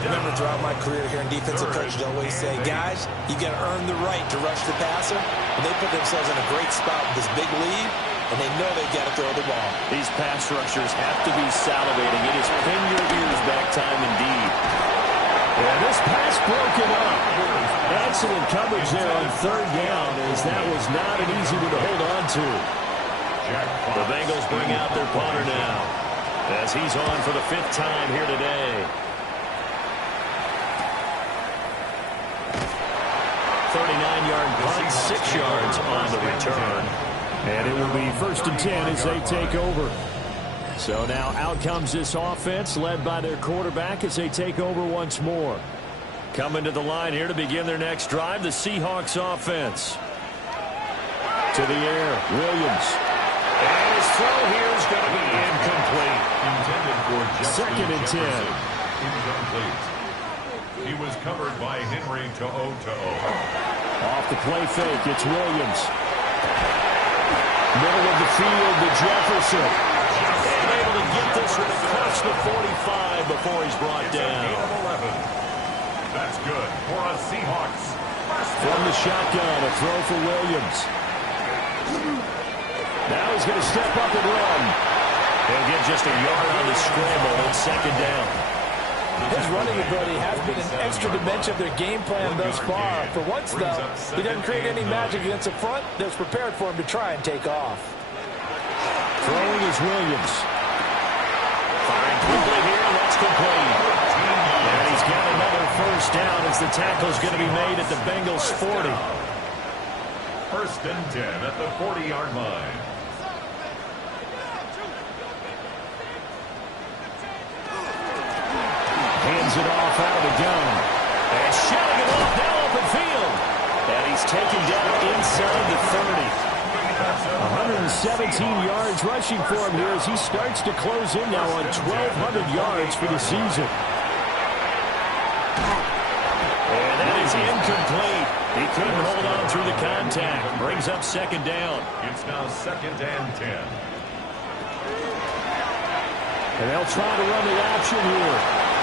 Remember, throughout my career here in defensive coaches always say, guys, you got to earn the right to rush the passer. And they put themselves in a great spot with this big lead, and they know they've got to throw the ball. These pass rushers have to be salivating. It is pin your ears back time indeed. And this pass broken up. Excellent coverage there on third down, as that was not an easy one to hold on to. The Bengals bring out their punter now, as he's on for the 5th time here today. 39-yard punt, 6 yards on the return. And it will be 1st and 10 as they take over. So now out comes this offense, led by their quarterback as they take over once more. Coming to the line here to begin their next drive, the Seahawks offense. To the air, Williams. And his throw here is going to be incomplete. Intended for just 2nd and 10. Incomplete. He was covered by Henry To'o. Off the play fake, it's Williams. Middle of the field to Jefferson. And able to get this one across the 45 before he's brought down. 11. That's good for a Seahawks. From the shotgun, a throw for Williams. Now he's going to step up and run. He'll get just a yard on the scramble on 2nd down. His running ability has been an extra dimension of their game plan thus far. For once, though, he doesn't create any magic against the front that's prepared for him to try and take off. Throwing is Williams. Firing quickly here, and that's complete. And he's got another 1st down as the tackle's going to be made at the Bengals 40. 1st and 10 at the 40-yard line. Hands it off out of the gun. And shouting it off now open field. And he's taken down inside the 30. 117 yards rushing for him here as he starts to close in now on 1,200 yards for the season. And that is incomplete. He couldn't hold on through the contact. Brings up 2nd down. It's now 2nd and 10. And they'll try to run the option here.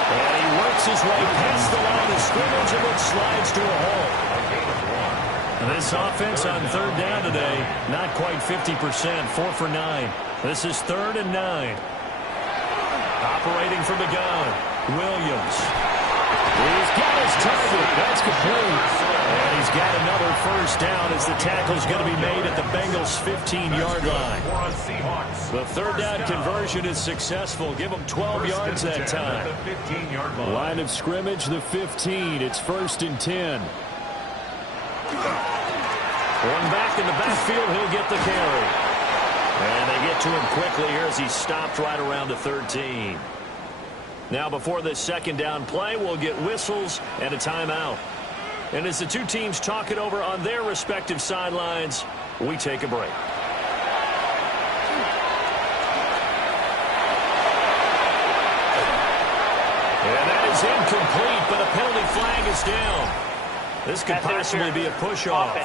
And he works his way past the line of scrimmage and then slides to a hole. This offense on 3rd down today, not quite 50%, 4 for 9. This is 3rd and 9. Operating from the gun, Williams. He's got his target. That's complete. And he's got another 1st down as the tackle's going to be made at the Bengals' 15-yard line. The 3rd down conversion is successful. Give them 12 yards that time. Line of scrimmage, the 15. It's 1st and 10. One back in the backfield, he'll get the carry. And they get to him quickly here as he stopped right around the 13. Now before this 2nd down play, we'll get whistles and a timeout. And as the two teams talk it over on their respective sidelines, we take a break. And that is incomplete, but a penalty flag is down. This could possibly be a push-off.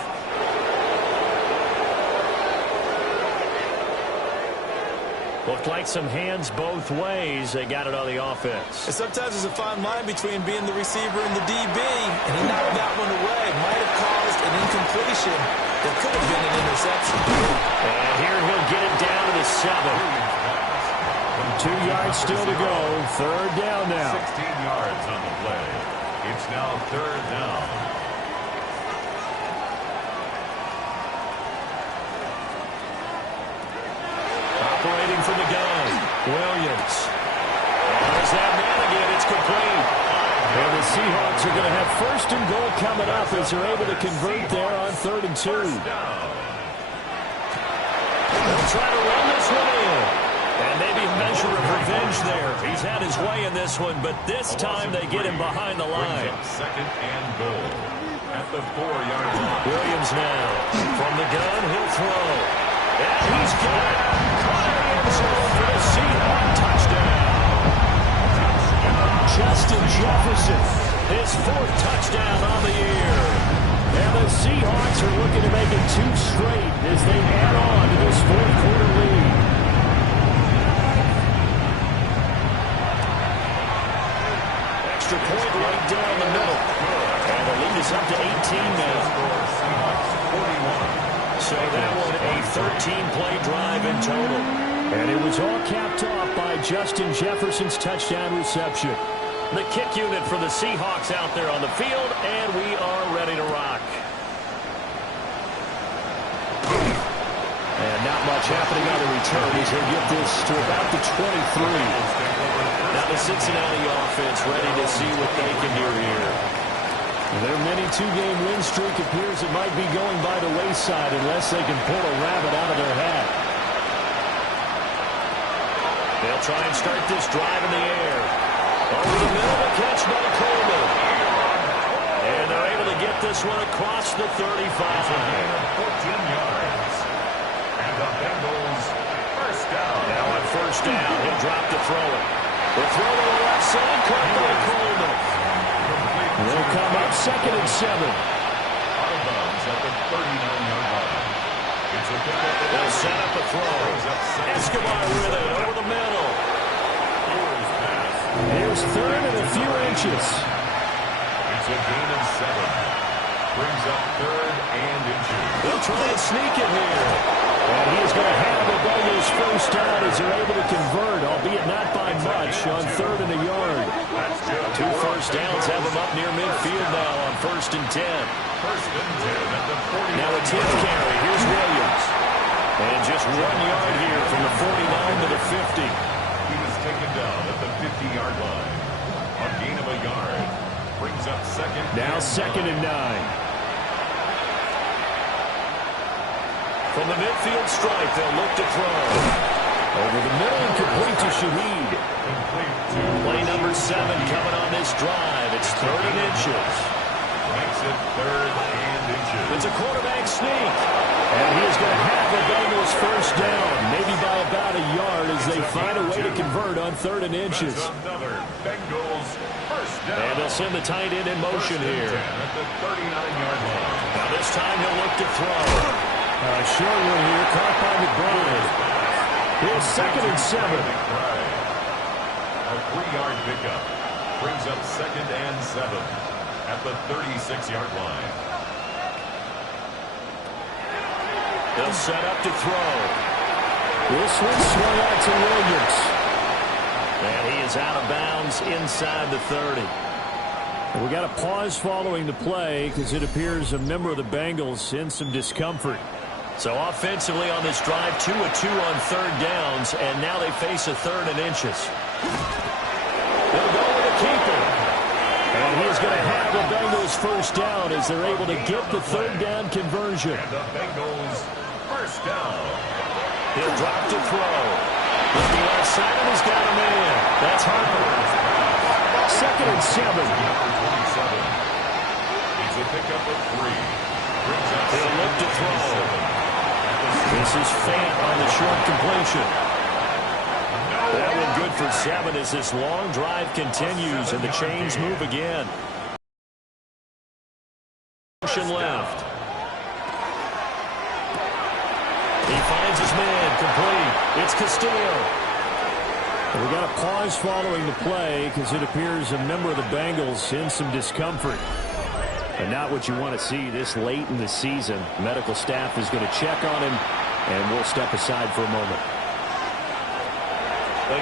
Looked like some hands both ways. They got it on the offense. And sometimes there's a fine line between being the receiver and the DB, and he knocked that one away. Might have caused an incompletion that could have been an interception. And here he'll get it down to the 7. 2 yards still to go. 3rd down now. 16 yards on the play. It's now 3rd down. Operating from the gun, Williams. And there's that man again. It's complete. And the Seahawks are going to have 1st and goal coming up as they're able to convert there on 3rd and 2. They'll try to run this one in. And maybe a measure of revenge there. He's had his way in this one, but this time they get him behind the line. 2nd and goal at the 4-yard line. Williams now. From the gun, he'll throw. And he's got it. Caught in the end zone for the Seahawks touchdown. Justin Jefferson, His 4th touchdown on the year. and the Seahawks are looking to make it 2 straight as they add on to this 4th quarter lead. Extra point right down the middle. And the lead is up to 18 now. So that one a 13-play drive in total. And it was all capped off by Justin Jefferson's touchdown reception. The kick unit for the Seahawks out there on the field, and we are ready to rock. And not much happening on the return as they get this to about the 23. Now the Cincinnati offense ready to see what they can do here. Their mini two-game win streak appears it might be going by the wayside unless they can pull a rabbit out of their hat. They'll try and start this drive in the air. Over the middle, the catch by Coleman. And they're able to get this one across the 35. 14 yards. And the Bengals first down. Now on first down, he'll drop to throw it. The throw to the left side, caught by Coleman. They'll come up 2nd and 7. Out of bounds at the 39-yard line. It's a pickup. They'll set up a throw. Escobar with it over the middle. Here's 3rd and a few inches. It's a gain of 7. Brings up 3rd and inches. They'll try and sneak it here. And he's going to have the Bengals first down as they're able to convert, albeit not by much, on 3rd and a yard. 2 first downs have them up near midfield now on 1st and 10. 1st and 10 at the 40. Now a 10th carry. Here's Williams. And just 1 yard here from the 49 to the 50. He was taken down at the 50-yard line. A gain of a yard. Brings up 2nd. Now 2nd and 9. From the midfield stripe, they'll look to throw. Over the middle and complete to Shaheed. Play number 7 coming on this drive. It's 3rd and inches. Makes it 3rd and inches. It's a quarterback sneak. And he is going to have the Bengals first down, maybe by about a yard as they find a way to convert on 3rd and inches. Another Bengals first down. And they'll send the tight end in motion here. At the 39-yard line. Now this time he'll look to throw. Short one here, caught by McBride. Here's 2nd and 7. A 3-yard pickup. Brings up 2nd and 7 at the 36-yard line. They'll set up to throw. This one swung out to Williams. And he is out of bounds inside the 30. We got a pause following the play because it appears a member of the Bengals in some discomfort. So offensively on this drive, 2 of 2 on 3rd downs, and now they face a 3rd and inches. They'll go with a keeper. And he's going to have the Bengals first down as they're able to get the 3rd down conversion. And the Bengals first down. He'll drop to throw. Looking left side, and he's got a man. That's Harper. 2nd and 7. It's a pickup of 3. He'll look to throw. This is Fant on the short completion. That one good for 7 as this long drive continues and the chains move again. Motion left. He finds his man complete. It's Castillo. We got a pause following the play because it appears a member of the Bengals in some discomfort. And not what you want to see this late in the season. Medical staff is going to check on him, and we'll step aside for a moment.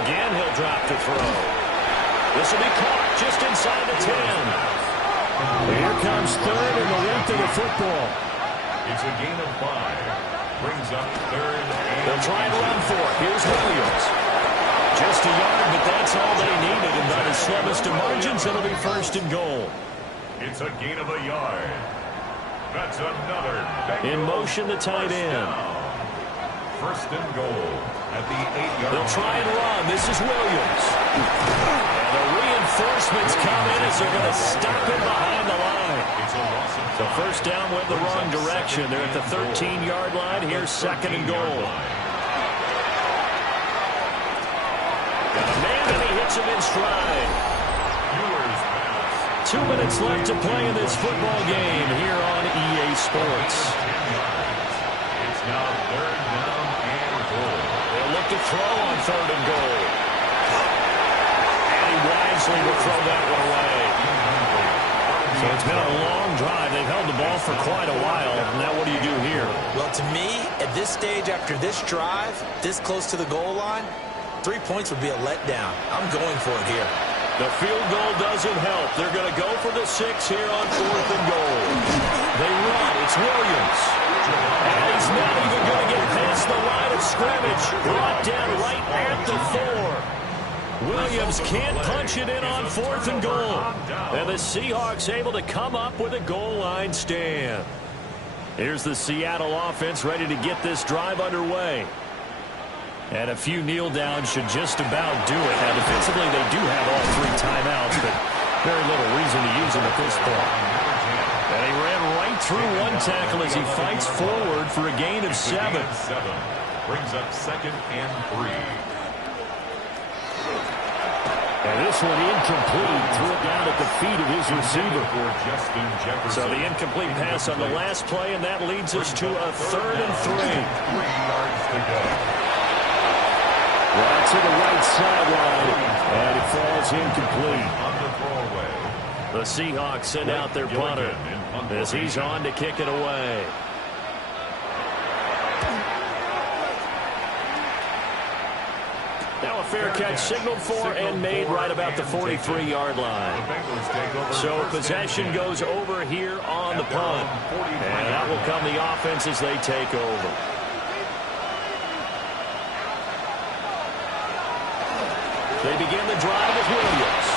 Again, he'll drop to throw. This will be caught just inside the 10. Here comes 3rd and the length of the football. It's a gain of 5. Brings up 3rd. They'll try and run for it. Here's Williams. Just a yard, but that's all they needed. And by the slimmest of margins, it'll be 1st and goal. It's a gain of a yard. That's another Bengals. In motion, the tight end. 1st and goal at the 8-yard line. They'll try and run. This is Williams. And the reinforcements come in as they're going to stop him behind the line. So first down went the wrong direction. They're at the 13-yard line. Here's 2nd and goal. Got a man, and he hits him in stride. 2 minutes left to play in this football game here on EA Sports. It's now 3rd down and goal. They'll look to throw on 3rd and goal. And he wisely will throw that one away. So it's been a long drive. They've held the ball for quite a while. Now what do you do here? Well, to me, at this stage after this drive, this close to the goal line, 3 points would be a letdown. I'm going for it here. The field goal doesn't help. They're going to go for the 6 here on 4th and goal. They run. It's Williams. And he's not even going to get past the line of scrimmage. Brought down right at the 4. Williams can't punch it in on 4th and goal. And the Seahawks able to come up with a goal line stand. Here's the Seattle offense ready to get this drive underway. And a few kneel downs should just about do it. Now, defensively, they do have all 3 timeouts, but very little reason to use them at this point. And he ran right through one tackle as he fights forward for a gain of 7. Brings up 2nd and 3. And this one incomplete. Threw it down at the feet of his receiver. So the incomplete pass on the last play, and that leads us to a 3rd and 3. 3 yards to go. Right to the right sideline, and it falls incomplete. On the throwaway. The Seahawks send out their punter as he's on to kick it away. Now a fair catch signaled for and made right about the 43-yard line. So possession goes over here on the punt. And that will come the offense as they take over. They begin the drive with Williams.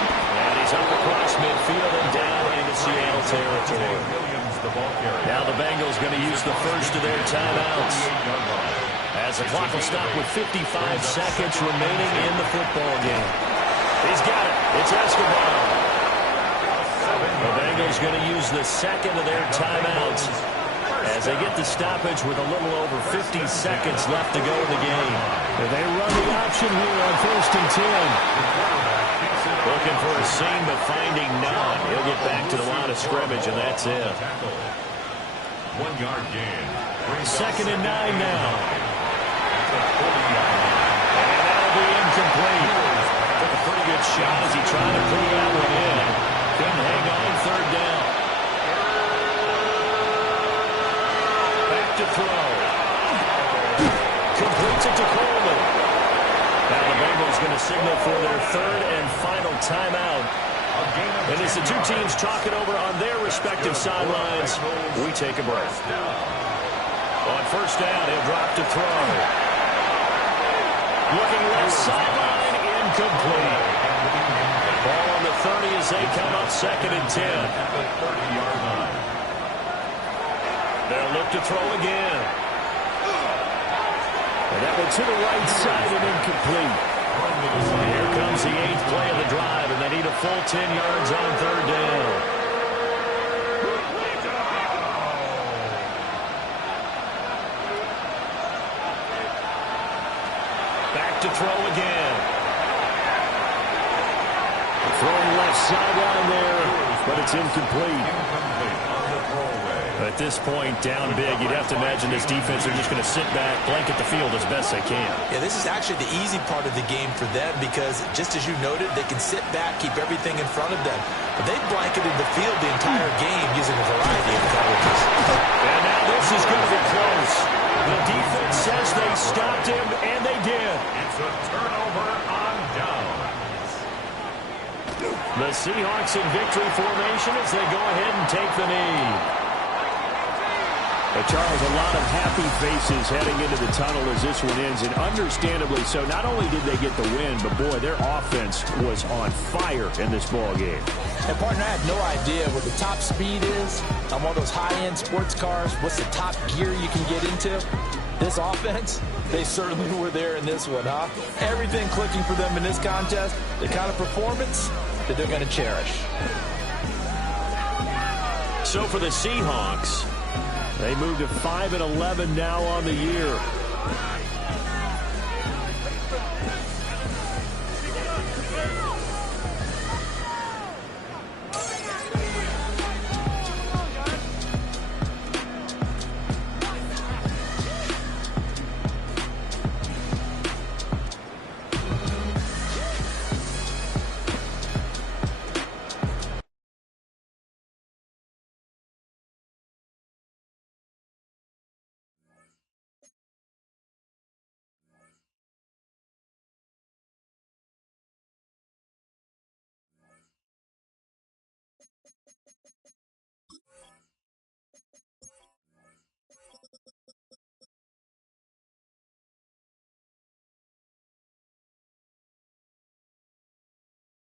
And he's up across midfield and down into Seattle territory. Now the Bengals going to use the first of their timeouts. As the clock will stop with 55 seconds remaining in the football game. He's got it. It's Escobar. The Bengals going to use the second of their timeouts as they get the stoppage with a little over 50 seconds left to go in the game. And they run the option here on 1st and 10. Looking for a seam, but finding none. He'll get back to the line of scrimmage, and that's it. 1 yard gain. 2nd and 9 now. And that'll be incomplete. Took a pretty good shot as he tried to pull that one in. Couldn't hang on 3rd down. Back to throw. Completes it to Coleman. Now the Bengals going to signal for their 3rd and final timeout. And as the two teams talk it over on their respective sidelines, we take a break. On 1st down, he'll drop to throw. Looking left sideline, incomplete. Ball on the 30 as they come up 2nd and 10. They'll look to throw again. And that one to the right side and incomplete. Here comes the 8th play of the drive, and they need a full 10 yards on 3rd down. Back to throw again. Throwing left sideline there, but it's incomplete. At this point, down big, you'd have to imagine this defense are just going to sit back, blanket the field as best they can. Yeah, this is actually the easy part of the game for them because, just as you noted, they can sit back, keep everything in front of them. But they've blanketed the field the entire game using a variety of coverages. And now this is going to be close. The defense says they stopped him, and they did. It's a turnover on downs. The Seahawks in victory formation as they go ahead and take the knee. Charles, a lot of happy faces heading into the tunnel as this one ends, and understandably so. Not only did they get the win, but boy, their offense was on fire in this ball game. And partner, I had no idea what the top speed is on one of those high-end sports cars. What's the top gear you can get into? This offense, they certainly were there in this one, huh? Everything clicking for them in this contest, the kind of performance that they're going to cherish. So for the Seahawks, they move to 5-11 now on the year.